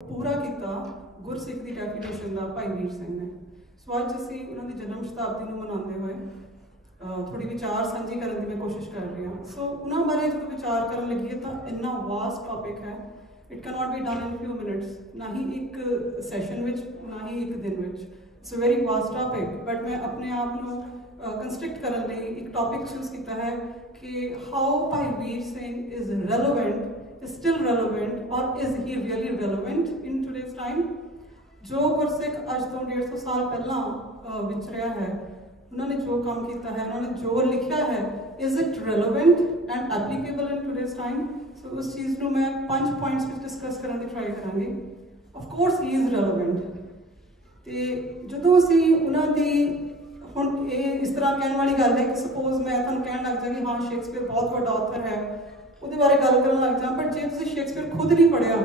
पूरा किया गुरसिख की डेफिनेशन का भाई वीर सिंह ने। सो अज असी उन्होंने जन्म शताब्दी मनाते हुए थोड़ी विचार सांझी करने की मैं कोशिश कर रही हाँ। सो उन्होंने बारे जो विचार कर लगी तो इन्ना वास्ट टॉपिक है, it can not be done in few minutes, ना ही एक सैशन में ना ही एक दिन में। It's a very vast topic, but मैं अपने आप को कंस्ट्रक्ट करने लिए एक टॉपिक चूज किया है कि how Bhai Vir Singh is relevant, is still relevant or is he really relevant in today's time। जो गुरसिख अज तो 150 साल पहला विचरिया है, उन्होंने जो काम किया है, उन्होंने जो लिखा है, is it relevant and applicable in today's time। so उस चीज़ को मैं 5 पॉइंट्स में डिस्कस करने की try करांगी। of course he is relevant। ते जो असी उन्होंने हुण ये इस तरह कहने वाली गल है कि सपोज मैं तुहानूं कहण लग जा कि हाँ शेक्सपीयर बहुत बड़ा ऑथर है, वो बारे गल कर लग जा, बट जो तुम शेक्सपीयर खुद नहीं पढ़िया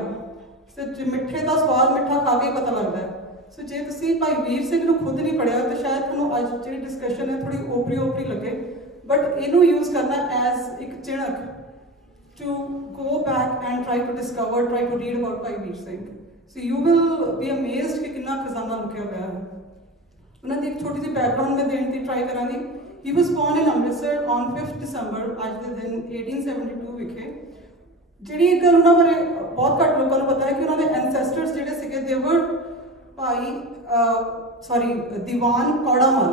तो मिठे का स्वाद मिठा खा के पता लगता है। सो जो तुम भाई वीर सिंह को खुद नहीं पढ़िया तो शायद तुहानूं अज जी डिस्कशन है थोड़ी ओपरी ओपरी लगे, बट इनू यूज करना एज एक चिणक to go back and try to discover, try to read about Bhai Vir Singh. So you will be amazed कि कितना खजाना लुकिया हुआ है। उन्होंने एक छोटी सी बैकग्राउंड में देने की try करांगी। He was born in Amritsar on 5th December आज के दिन 1872 विखे। जी एक गल उन्होंने बारे बहुत घट लोगों को पता है कि उन्होंने एंसेस्टर्स जोड़े से देवर भाई सॉरी दीवान कौड़ामल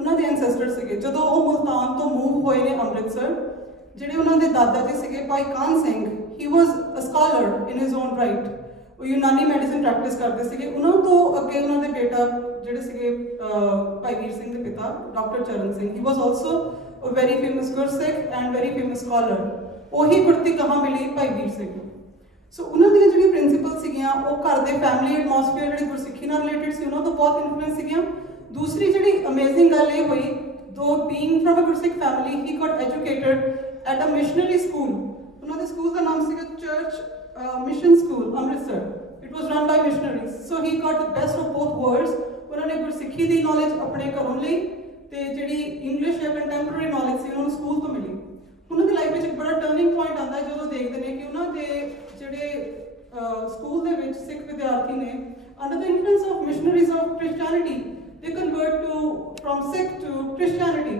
उन्होंने एंसेस्टर्स से जो वो मुल्तान तो मूव हुए ने अमृतसर। जोड़े उन्होंने दादा जी से Bhai Kahn Singh, he was a scholar in his own right, वो यूनानी मैडिसिन प्रैक्टिस करते थे। उन्होंने तो अगे उन्होंने बेटा जोड़े से भाई वीर सिंह के पिता डॉक्टर चरण Singh, he was also a very famous Gursikh and very famous scholar. वही गुरती कहाँ मिली भाई वीर सिंह। सो उन्होंने जी प्रिंसीपल सिगियां वो घर के फैमिली एटमोसफेयर जी गुरसिखी नाल रिलेटेड सी, उन्होंने तो बहुत इन्फ्लुएंस सिगियां। दूसरी जी अमेजिंग गल ये हुई, दो being from a Gursikh family he got educated at a missionary school. उन्होंने स्कूल का नाम सीगा church mission school Amritsar. It was run by missionaries. So he got the best of both worlds. उन्होंने गुरसिखी की नॉलेज अपने घरों ली ते जिहड़ी इंग्लिश या कंटैंपररी नॉलेज सी उन्होंने स्कूल तो मिली। उन्होंने लाइफ में एक बड़ा टर्निंग पॉइंट आता है जो देखते हैं कि उन्होंने जिहड़े स्कूल दे विच सिख विद्यार्थी ने under the influence of missionaries of Christianity they convert to from Sikh to Christianity.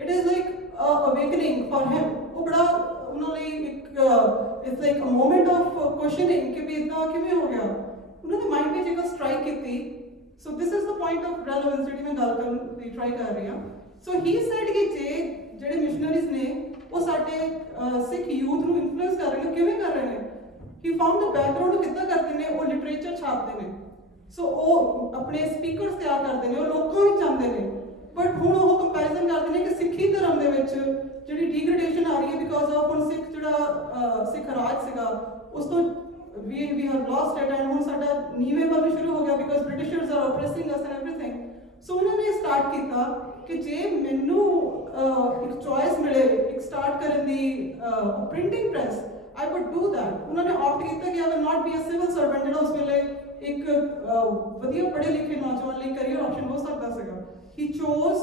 It is like awakening for him. वो बड़ा उन्होंने एक it's like a moment of questioning कि भी इतना किवें हो गया। उन्होंने माइंड में एक स्ट्राइक की। So this is the point of relevance जी मैं गल करने ट्राई कर रही हाँ। सो ही सेड कि जे मिशनरीज ने वो साडे सिख यूथ को इन्फ्लुएंस कर रहे हैं, किवें कर रहे हैं। ही फाउंड द बैकग्राउंड कितना करते हैं, वो लिटरेचर छापते हैं। सो वो अपने स्पीकर्स तैयार करते हैं, वो लोगों में चाहते हैं, बट हुण वो कंपैरिजन करते हैं कि सिखी धर्म के जी डिग्रेडेशन आ रही है बिकॉज ऑफ हुण सिख जो सिख राज सीगा उस तो we have lost it and हुण साडा नीवे बनना शुरू हो गया because Britishers are operating us and everything. So उन्होंने स्टार्ट किया कि जे मैनू एक चॉइस मिले एक स्टार्ट करने दी printing press I would do that. उन्होंने ऑप्ट किया कि I will not be a civil servant जो उस वेले एक वधिया पढ़े लिखे नौजवान लिए करियर ऑप्शन हो सकता सीगा। He chose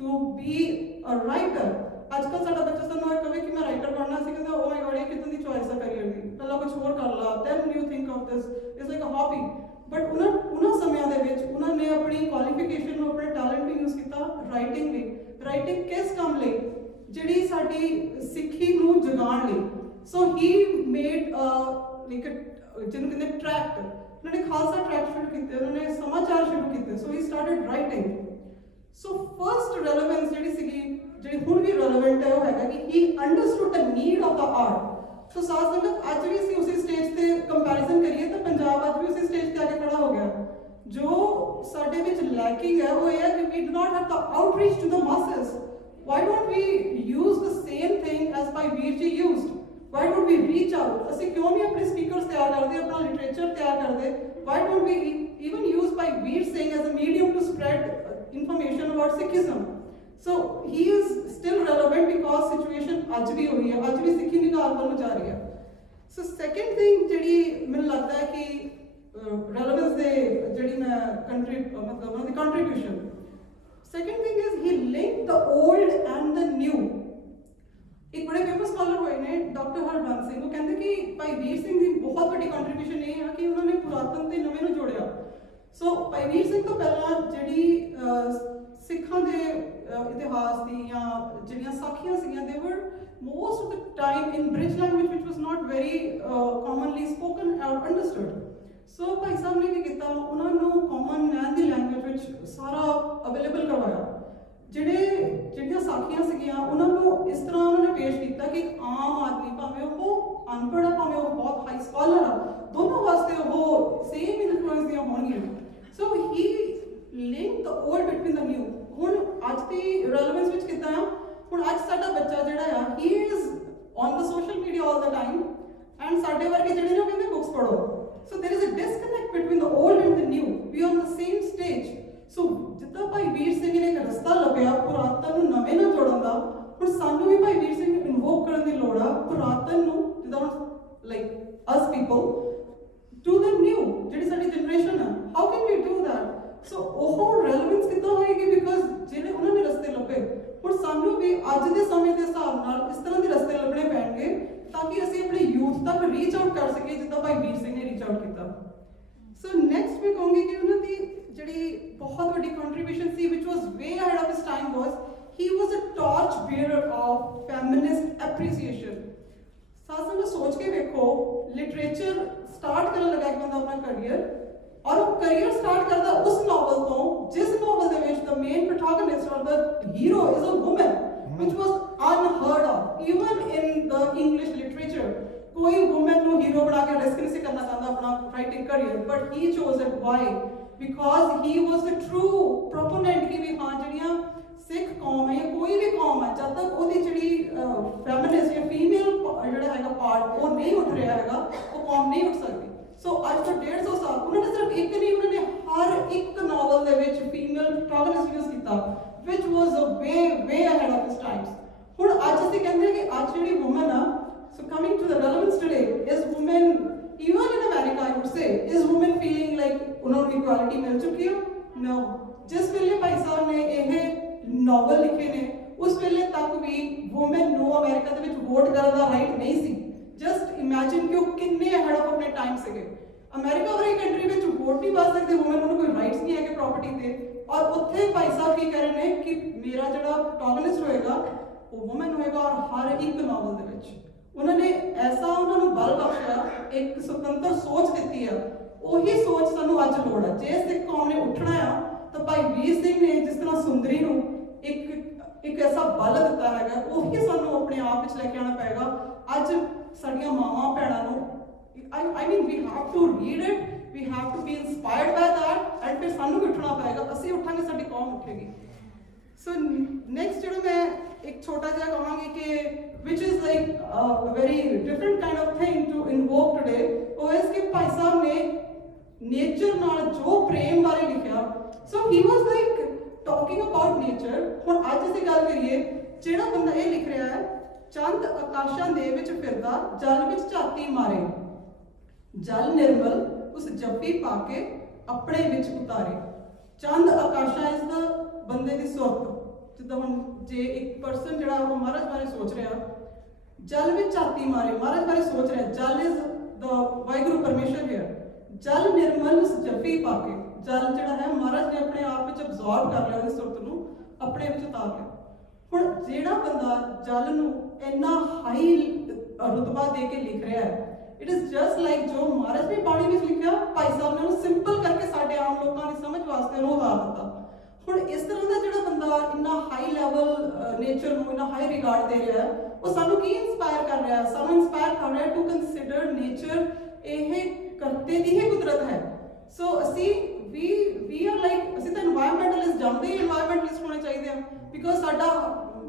to be a writer. आजकल साडा बच्चा सानू कहे कि मैं राइटर बनना सी, कहंदा ओ माय गॉड ये कितनी चॉइस है करियर दी, पहला कुछ और कर ला then you think of this is like a hobby. But उन्होंने समय दे विच उन्होंने अपनी क्वालिफिकेशन अपने टैलेंट भी यूज किया राइटिंग लिए। राइटिंग किस काम लिए, जिहड़ी साडी सिक्खी नू जगाण लिए। सो ही मेड लाइक जिन्होंने कहते ट्रैक्ट, उन्होंने खालसा ट्रैक्ट शुरू किए, उन्होंने समाचार शुरू किए। So he started writing. So first relevance जी सी जी हुण भी रेलेवेंट है वो है कि he understood the need of the art. So साथ संगत अज भी असीं उसी स्टेज से कंपैरिजन करिए तो पंजाब अज भी उसी स्टेज से आके खड़ा हो गया। जो साडे विच लैकिंग है वो ये है कि we do not have the outreach to the masses. Why don't we use the same thing as Bhai Vir ji used. Why don't we reach out. असीं क्यों नहीं अपने स्पीकर्स तैयार करते, अपना लिटरेचर तैयार करते। Why don't we even use Bhai Vir Singh as a medium to spread information about Sikhism। So he is still relevant because situation आज भी हुई है, आज भी सिखी निकाल पर जा रही है। So second thing जी मुझे लगता है कि relevance दे जी मैं country मतलब उनकी contribution। Second thing is he linked the old and the new। एक बड़े फेमस स्कॉलर हुए ने डॉक्टर हरबंस सिंह, वो कहते कि भाई वीर सिंह की बहुत बड़ी कंट्रीब्यूशन ये है कि उन्होंने पुरातन ते नवे नूं जोड़िया। सो भाई वीर सिंह तो पहला जिहड़ी सिखां दे इतिहास दी या जिहड़ियां साखियां सीगियां, दे वर most of the time in bridge language which was not very commonly spoken or understood. So भाई साहब ने की किया, उन्होंने common man the language which सारा अवेलेबल करवाया। ਜਿਹੜੀਆਂ ਸਾਖੀਆਂ ਸੀਗੀਆਂ ਉਹਨਾਂ ਨੂੰ ਇਸ ਤਰ੍ਹਾਂ ਉਹਨਾਂ ਨੇ ਪੇਸ਼ ਕੀਤਾ ਕਿ ਆਮ ਆਦਮੀ ਭਾਵੇਂ ਉਹ ਅਨਪੜ੍ਹ ਆ ਭਾਵੇਂ ਉਹ ਬਹੁਤ ਹਾਈ ਸਕਾਲਰ ਆ, ਦੋਨੋਂ ਵਾਸਤੇ ਉਹ ਸੇਮ ਇਨਫਲੂਐਂਸ ਦੀਆਂ ਹੋਣਗੀਆਂ। So he link the old between the new. ਹੁਣ ਅੱਜ ਦੀ ਰੈਲੇਵੈਂਸ ਵਿੱਚ ਕਿੱਦਾਂ ਆ, ਹੁਣ ਅੱਜ ਸਾਡਾ ਬੱਚਾ ਜਿਹੜਾ ਆ ਹੀ is on the social media all the time, and ਸਾਡੇ ਵਰਗੇ ਜਿਹੜੇ ਨੇ ਉਹ ਕਹਿੰਦੇ ਬੁੱਕਸ ਪੜ੍ਹੋ। So there is a disconnect between the old and the new, we on the same stage. So ਜਿੱਦਾਂ ਭਾਈ ਵੀਰ ਸਿੰਘ ਨੇ ਇੱਕ ਰਸਤਾ ਲੱਭਿਆ ਪੁਰਾਤਨ ਨੂੰ ਨਵੇਂ ਨਾਲ ਜੋੜਨ ਦਾ, ਹੁਣ ਸਾਨੂੰ ਵੀ ਭਾਈ ਵੀਰ ਸਿੰਘ ਨੂੰ ਇਨਵੋਕ ਕਰਨ ਦੀ ਲੋੜ ਆ ਪੁਰਾਤਨ ਨੂੰ, ਜਿੱਦਾਂ ਹੁਣ like us people to the new, ਜਿਹੜੀ ਸਾਡੀ ਜਨਰੇਸ਼ਨ ਆ, how can we do that. So ਉਹ ਰੈਲੇਵੈਂਸ ਕਿੱਦਾਂ ਹੋਏਗੀ, ਬਿਕਾਜ਼ ਜਿਹੜੇ ਉਹਨਾਂ ਨੇ ਰਸਤੇ ਲੱਭੇ, ਹੁਣ ਸਾਨੂੰ ਵੀ ਅੱਜ ਦੇ ਸਮੇਂ ਦੇ ਹਿਸਾਬ ਨਾਲ ਇਸ ਤਰ੍ਹਾਂ ਦੇ ਰਸਤੇ ਲੱਭਣੇ ਪੈਣਗੇ ਤਾਂ ਕਿ ਅਸੀਂ ਆਪਣੇ ਯੂਥ ਤੱਕ ਰੀਚ ਆਊਟ ਕਰ ਸਕੀਏ ਜਿੱਦਾਂ ਭਾਈ ਵੀਰ ਸਿੰਘ ਨੇ ਰੀਚ ਆਊਟ ਕੀਤਾ। ਸੋ ਨੈਕਸਟ ਮੈਂ ਕਹੂੰਗੀ ਕਿ ਉਹਨਾਂ ਦੀ ਜਿਹੜੀ ਬਹੁਤ ਵੱਡੀ ਕੰਟਰੀਬਿਊਸ਼ਨ ਸੀ ਵਿਚ was way ahead of his time was he was a torch bearer of feminist appreciation. ਸਾਥ ਨੂੰ ਸੋਚ ਕੇ ਵੇਖੋ, ਲਿਟਰੇਚਰ ਸਟਾਰਟ ਕਰਨ ਲੱਗਾ ਇੱਕ ਬੰਦਾ ਆਪਣਾ ਕਰੀਅਰ, ਔਰ ਉਹ ਕਰੀਅਰ ਸਟਾਰਟ ਕਰਦਾ ਉਸ ਨਾਵਲ ਤੋਂ ਜਿਸ ਨਾਵਲ ਦੇ ਵਿੱਚ ਦ main protagonist or the hero is a woman, which was unheard of even in the English literature. कोई woman ਨੂੰ ਹੀਰੋ ਬਣਾ ਕੇ ਰਿਸਕ ਨਹੀਂ ਕਰਨਾ ਚਾਹੁੰਦਾ ਆਪਣਾ writing career, but he chose it. Why? Because he was the true proponent ਕਿ ਵੀ ਹਾਂ ਜਿਹੜੀਆਂ ਸਿੱਖ ਕੌਮ ਹੈ ਜਾਂ ਕੋਈ ਵੀ ਕੌਮ ਹੈ, ਜਦ ਤੱਕ ਉਹਦੀ ਜਿਹੜੀ ਫੈਮਿਨਿਸਟ ਜਾਂ ਫੀਮੇਲ ਜਿਹੜਾ ਹੈਗਾ ਪਾਰਟ ਉਹ ਨਹੀਂ ਉੱਠ ਰਿਹਾ ਹੈਗਾ, ਉਹ ਕੌਮ ਨਹੀਂ ਉੱਠ ਸਕਦੀ। ਸੋ ਅੱਜ ਤੋਂ 150 ਸਾਲ ਉਹਨਾਂ ਨੇ ਸਿਰਫ ਇੱਕ ਨਹੀਂ, ਉਹਨਾਂ ਨੇ ਹਰ ਇੱਕ ਨਾਵਲ ਦੇ ਵਿੱਚ ਫੀਮੇਲ ਪ੍ਰੋਟੈਗਨਿਸਟ ਯੂਜ਼ ਕੀਤਾ, which was a way ahead of his times. ਹੁਣ ਅੱਜ ਅਸੀਂ ਕਹਿੰਦੇ ਹਾਂ ਕਿ ਅੱਜ ਜਿਹੜੀ woman ਆ, so coming to the relevance today, is women even in America I would say, is women feeling like ਉਹਨਾਂ ਨੂੰ equality ਮਿਲ ਚੁੱਕੀ ਹੈ? No. ਜਿਸ ਵੇਲੇ ਭਾਈ ਸਾਹਿਬ ਨੇ ਇਹ ਨਾਵਲ ਲਿਖੇ ਨੇ ਉਸ ਵੇਲੇ ਤੱਕ ਵੀ women ਨੂੰ ਅਮਰੀਕਾ ਦੇ ਵਿੱਚ ਵੋਟ ਕਰਨ ਦਾ ਰਾਈਟ ਨਹੀਂ ਸੀ। ਜਸਟ ਇਮੇਜਿਨ ਕਿ ਉਹ ਕਿੰਨੇ ਅਹੈਡ ਆਫ ਆਪਣੇ ਟਾਈਮ ਸੀਗੇ। ਅਮਰੀਕਾ ਵਰਗੀ ਕੰਟਰੀ ਵਿੱਚ ਵੋਟ ਨਹੀਂ ਪਾ ਸਕਦੇ women, ਨੂੰ ਕੋਈ ਰਾਈਟਸ ਨਹੀਂ ਹੈਗੇ ਪ੍ਰਾਪਰਟੀ ਤੇ, ਔਰ ਉੱਥੇ ਭਾਈ ਸਾਹਿਬ ਕੀ ਕਹਿ ਰਹੇ ਨੇ ਕਿ ਮੇਰਾ ਜਿਹੜਾ ਪ੍ਰੋਟੈਗਨਿਸਟ ਹੋਏਗਾ ਉਹ ਵੂਮਨ ਹੋਏਗਾ, ਔਰ ਹਰ ਇੱਕ ਨਾਵਲ ਦੇ ਵਿੱਚ ਉਹਨਾਂ ਨੇ ਐਸਾ ਉਹਨਾਂ ਨੂੰ ਬਲ ਬਖਸ਼ਿਆ, ਇੱਕ ਸੁਤੰਤਰ ਸੋਚ ਦਿੱਤੀ ਆ। ਉਹੀ ਸੋਚ ਸਾਨੂੰ ਅੱਜ ਲੋੜ ਆ। ਜੇ ਸਿੱਖ ਕੌਮ ਨੇ ਉੱਠਣਾ ਆ ਤਾਂ ਭਾਈ ਵੀਰ ਸਿੰਘ ਨੇ ਜਿਸ ਤਰ੍ਹਾਂ ਸੁੰਦਰੀ ਨੂੰ ਇੱਕ ਐਸਾ ਬਲ ਦਿੱਤਾ ਹੈਗਾ, ਉਹੀ ਸਾਨੂੰ ਆਪਣੇ ਆਪ ਵਿੱਚ ਲੈ ਕੇ ਆਉਣਾ ਪਏਗਾ। ਅੱਜ ਸਾਡੀਆਂ ਮਾਵਾਂ ਭੈਣਾਂ ਨੂੰ I mean we have to read it, we have to be inspired by that, and ਫਿਰ ਸਾਨੂੰ ਵੀ ਉੱਠਣਾ ਪਏਗਾ। ਅਸੀਂ ਉੱਠਾਂਗੇ ਸਾਡੀ ਕੌਮ ਉੱਠੇਗੀ। ਸੋ ਨੈਕਸਟ ਜਿਹੜਾ ਮੈਂ ਇੱਕ ਛੋਟਾ ਜਿਹਾ ਕਹਾਂਗੀ ਕਿ which is like a very different kind of thing to invoke today, ਉਹ ਇਸ ਕਿ ਭਾਈ ਸਾਹਿਬ ਨੇ ਨੇਚਰ ਨਾਲ ਜੋ ਪ੍ਰੇਮ ਬਾਰੇ ਲਿਖਿਆ। ਸੋ he was like talking about nature। ਹੁਣ ਅੱਜ ਅਸੀਂ ਗੱਲ ਕਰੀਏ, ਜਿਹੜਾ ਬੰਦਾ ਇਹ ਲਿਖ ਰਿਹਾ ਹੈ, ਚੰਦ ਆਕਾਸ਼ਾਂ ਦੇ ਵਿੱਚ ਫਿਰਦਾ ਜਲ ਵਿੱਚ ਝਾਤੀ ਮਾਰੇ, ਜਲ ਨਿਰਮਲ ਉਸ ਜੱਫੀ ਪਾ ਕੇ ਆਪਣੇ ਵਿੱਚ ਉਤਾਰੇ। ਚੰਦ ਆਕਾਸ਼ਾਂ ਇਸ ਦਾ ਬੰਦੇ ਦੀ ਸੁਰਤ, ਜਿੱਦਾਂ ਹੁਣ ਜੇ ਇੱਕ ਪਰਸਨ ਜਿਹੜਾ ਉਹ ਮਹਾਰਾਜ ਬਾਰੇ ਸੋਚ ਰਿਹਾ, ਜਲ ਵਿੱਚ ਝਾਤੀ ਮਾਰੇ, ਮਹਾਰਾਜ ਬਾਰੇ ਸੋਚ ਰਿਹਾ, ਜਲ ਇਜ਼ ਦ ਵਾਹਿਗੁਰੂ ਪਰਮੇਸ਼ਰ ਹੈ। ਜਲ ਨਿਰਮਲ ਉਸ ਜੱਫੀ ਪਾ ਕੇ, ਜਲ ਜਿਹੜਾ ਹੈ ਮਹਾਰਾਜ ਨੇ ਆਪਣੇ ਆਪ ਵਿੱਚ ਅਬਜ਼ੌਰਬ ਕਰ ਲਿਆ, ਉਹਦੀ ਸੁਰਤ ਨੂੰ ਆਪਣੇ ਵਿੱਚ ਉਤਾਰ ਲਿਆ। ਹੁਣ ਜਿਹੜਾ ਬੰਦਾ ਜਲ ਨੂੰ ਇੰਨਾ ਹਾਈ ਰੁਤਬਾ ਦੇ ਕੇ ਲਿਖ ਰਿਹਾ ਹੈ, ਇਟ ਇਜ਼ ਜਸਟ ਲਾਈਕ ਜੋ ਮਹਾਰਾਜ ਨੇ ਬਾਣੀ ਵਿੱਚ ਲਿਖਿਆ, ਭਾਈ ਸਾਹਿਬ ਨੇ ਉਹਨੂੰ ਸਿੰਪਲ ਕਰਕੇ ਸਾਡੇ ਆਮ ਲੋਕਾਂ ਦੀ ਸਮਝ ਵਾਸਤੇ ਉਹਨੂੰ ਉਤਾਰ ਦਿੱਤਾ। ਹੁਣ ਇਸ ਤਰ੍ਹਾਂ ਦਾ ਜਿਹੜਾ ਬੰਦਾ ਇੰਨਾ ਹਾਈ ਲੈਵਲ ਨੇਚਰ ਨੂੰ ਇੰਨਾ ਹਾਈ ਰਿਗਾਰਡ ਦੇ ਰਿਹਾ ਹੈ, ਉਹ ਸਾਨੂੰ ਕੀ ਇੰਸਪਾਇਰ ਕਰ ਰਿਹਾ ਹੈ? ਸਾਨੂੰ ਇੰਸਪਾਇਰ ਕਰ ਰਿਹਾ ਟੂ ਕੰਸੀਡਰ ਨੇਚਰ ਇਹ ਕਰਤੇ ਦੀ ਹੀ ਕੁਦਰਤ ਹੈ। ਸੋ ਅਸੀਂ ਵੀ ਆਰ ਲਾਈਕ, ਅਸੀਂ ਤਾਂ ਇਨਵਾਇਰਮੈਂਟਲਿਸਟ ਜੰਮਦੇ ਹੀ ਇਨਵਾਇਰਮੈਂਟਲਿਸਟ ਹੋਣੇ ਚਾਹੀਦੇ ਆ, ਬਿਕੋਜ਼ ਸਾਡਾ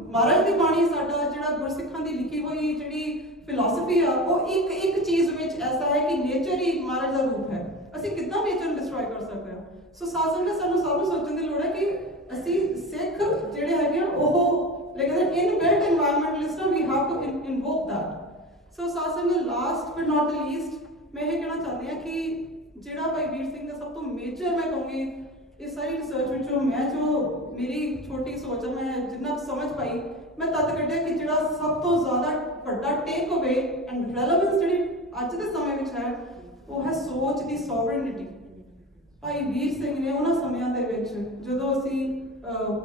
ਮਹਾਰਾਜ ਦੀ ਬਾਣੀ, ਸਾਡਾ ਜਿਹੜਾ ਗੁਰਸਿੱਖਾਂ ਦੀ ਲਿਖੀ ਹੋਈ ਜਿਹੜੀ ਫਿਲਾਸਫੀ ਆ, ਉਹ ਇੱਕ ਚੀਜ਼ ਵਿੱਚ ਐਸਾ ਹੈ ਕਿ ਨੇਚਰ ਹੀ ਮਹਾਰਾਜ ਦਾ ਰੂਪ ਹੈ। ਅਸੀਂ ਕਿੱਦਾਂ ਨੇਚਰ ਨੂੰ ਡਿਸਟਰੋਏ ਕਰ ਸਕਦੇ ਹਾਂ? ਸੋ ਸਾਸਨ ਨੇ ਸਾਨੂੰ ਸਭ ਨੂੰ ਸੋਚਣ ਦੀ ਲੋੜ ਹੈ ਕਿ ਅਸੀਂ ਸਿੱਖ ਜਿਹੜੇ ਹੈਗੇ ਆ ਉਹ ਲੇਕਿਨ inbuilt environmentalist, we have to invoke that. So ਸਾਸਨ ਨੇ last but not the least ਮੈਂ ਇਹ ਕਹਿਣਾ ਚਾਹੁੰਦੀ ਹਾਂ ਕਿ ਜਿਹੜਾ ਭਾਈ ਵੀਰ ਸਿੰਘ ਦਾ ਸਭ ਤੋਂ ਮੇਜਰ ਮੈਂ ਕਹੂੰਗੀ ਇਸ ਸਾਰੀ ਰਿਸਰਚ ਵਿੱਚੋਂ, ਮੈਂ ਜੋ ਮੇਰੀ ਛੋਟੀ ਸੋਚ ਹੈ, ਮੈਂ ਜਿੰਨਾ ਸਮਝ ਪਾਈ, मैं तद कढ़िया कि जिहड़ा सब तो ज़्यादा वड्डा टेक अवे एंड रेलेवेंस जिहड़ी अज दे समय विच है वो है सोच की सॉवरेनिटी। भाई वीर सिंह ने उन्हां समयां दे विच जदों असीं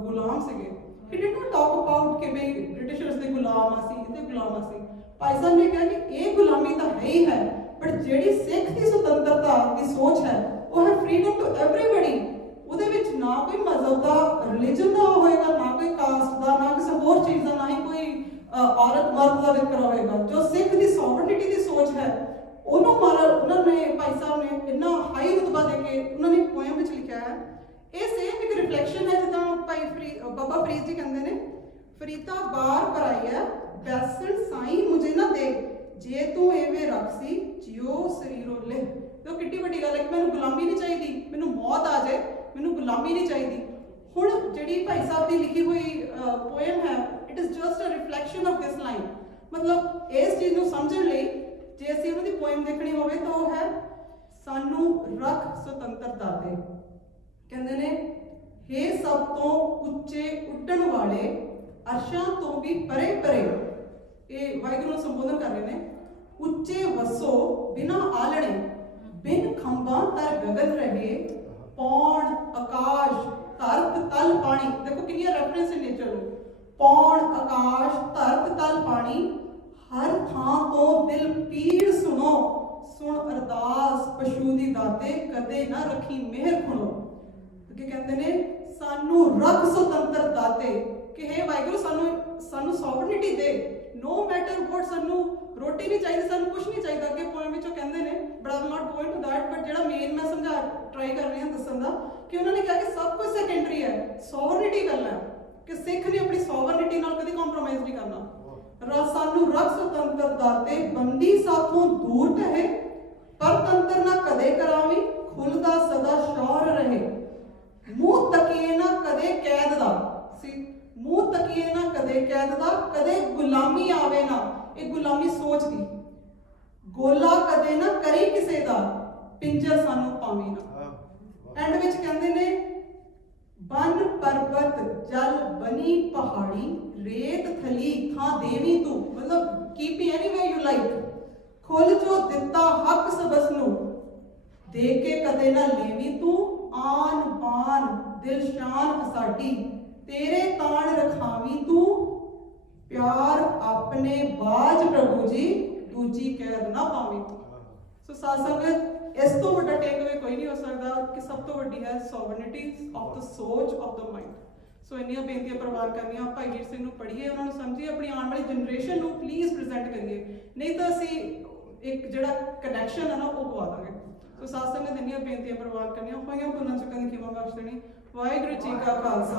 गुलाम सीगे, he did not talk about कि भाई ब्रिटिशर्स दे गुलाम असीं ते गुलाम असीं। भाई साहब ने कहा कि ये गुलामी तो है ही है, बट जिहड़ी सिख की स्वतंत्रता की सोच है वो है फ्रीडम टू एवरीबडी। ਉਹਦੇ ਵਿੱਚ ਨਾ ਕੋਈ ਮਜ਼ਹਬ ਦਾ ਰਿਲੀਜਨ ਦਾ ਹੋਏਗਾ, ਨਾ ਕੋਈ ਕਾਸਟ ਦਾ, ਨਾ ਕਿਸੇ ਹੋਰ ਚੀਜ਼ ਦਾ, ਨਾ ਹੀ ਕੋਈ ਔਰਤ ਮਰਦ ਦਾ ਵਿਤਕਰਾ ਹੋਏਗਾ। ਜੋ ਸਿੱਖ ਦੀ ਸੌਵਰਨਿਟੀ ਦੀ ਸੋਚ ਹੈ ਉਹਨੂੰ ਉਹਨਾਂ ਨੇ ਭਾਈ ਸਾਹਿਬ ਨੇ ਇੰਨਾ ਹਾਈ ਰੁਤਬਾ ਦੇ ਕੇ ਉਹਨਾਂ ਨੇ ਪੋਇਮ ਵਿੱਚ ਲਿਖਿਆ ਹੈ। ਇਹ ਸੇਮ ਇੱਕ ਰਿਫਲੈਕਸ਼ਨ ਹੈ ਜਿੱਦਾਂ ਬਾਬਾ ਫਰੀਦ ਜੀ ਕਹਿੰਦੇ ਨੇ, ਫਰੀਦਾ ਬਾਰ ਪਰਾਈਆ ਬੈਸਣ ਸਾਈਂ ਮੁਝੇ ਨਾ ਦੇ ਜੇ ਤੂੰ ਐਵੇਂ ਰੱਖਸੀ ਜਿਉ ਸਰੀਰੋ ਲੈ। तो किड्डी वड्डी गल है कि मैनूं गुलामी नहीं चाहिए, मैनूं मौत आ जाए, मैनूं गुलामी नहीं चाहिए। हुण जिहड़ी भाई साहब की लिखी हुई पोएम है, it is just a reflection of this line. मतलब इस चीज़ नूं समझण लई जे असीं उन्हां दी पोएम देखनी होवे तो वो है सानू रख सुतंत्रता दे। कहंदे ने हे सब तो उच्चे उड्डण वाले अरशां तो भी परे परे, ये वाहिगुरू नूं संबोधन कर रहे ने। उच्चे वसो बिना आलणे बिन खंबा तर गगन रहे, पौण आकाश धरत तल पानी। देखो कितनी रेफरेंस है नेचर में। पौण आकाश धरत तल पानी, हर थां तो दिल पीड़ सुनो, सुन अरदास पशु दी दाते कदे ना रखी मेहर खुनो। अगे कहते ने सानू रख सुतंत्र दाते कि हे वाहिगुरू सानू सॉवरनिटी दे, नो मैटर व्हाट। सानू रोटी नहीं चाहिए, सानू कुछ नहीं चाहिए। अगे पोएम विचों कहंदे ने, but I will not go into that, but जिहड़ा मेन मैं समझा ट्राई कर रही हूं दस्सण दा कि उन्होंने कहा कि सब कुछ सेकेंडरी है, सॉवरनिटी करना है कि सिख ने अपनी सॉवरनिटी नाल कदी कॉम्प्रोमाइज नहीं करना। सानू रख सुतंत्र दाते बंदी साथों दूर टहे, पर तंत्र ना कदे करावी खुलदा सदा शौर रहे। मुंह तकिए ना कदे कैद दा, मुंह तकिए ना कदे कैद दा, कदे गुलामी आवे ना, एक गुलामी सोच दी। गोला कदे ना करी किसे दा, पिंजर सानू पावी ना। एंड विच कहंदे ने बन पर्वत जल बनी पहाड़ी, रेत थली थां देवी तू। मतलब keep me anywhere you like, खुल जो दिता हक सबस नू, दे के कदे ना लेवी तू। आन बान दिल शान साडी, तेरे ताण रखावी तू। प्यार अपने बाज प्रभु जी, दूजी कैद ना पावी तू। सो साथ संगत इस तो बड़ा टेक अवे कोई नहीं हो सकता कि सब तो वड्डी है सॉवरनिटी ऑफ द सोच ऑफ द माइंड। सो इन्नियां बेनतियां प्रवान करनियां भाई वीर सिंह नूं पढ़िए, उन्होंने समझिए, अपनी आने वाली जनरेशन नूं प्लीज़ प्रेजेंट करिए, नहीं तो असी एक जिहड़ा कनैक्शन है ना वो गवा देंगे। सो साथ संगत इन्नियां बेनतियां प्रवान करनियां होइयां भुल्लां चुकां दी खिमा बख्श देनी। वाहिगुरू जी का खालसा।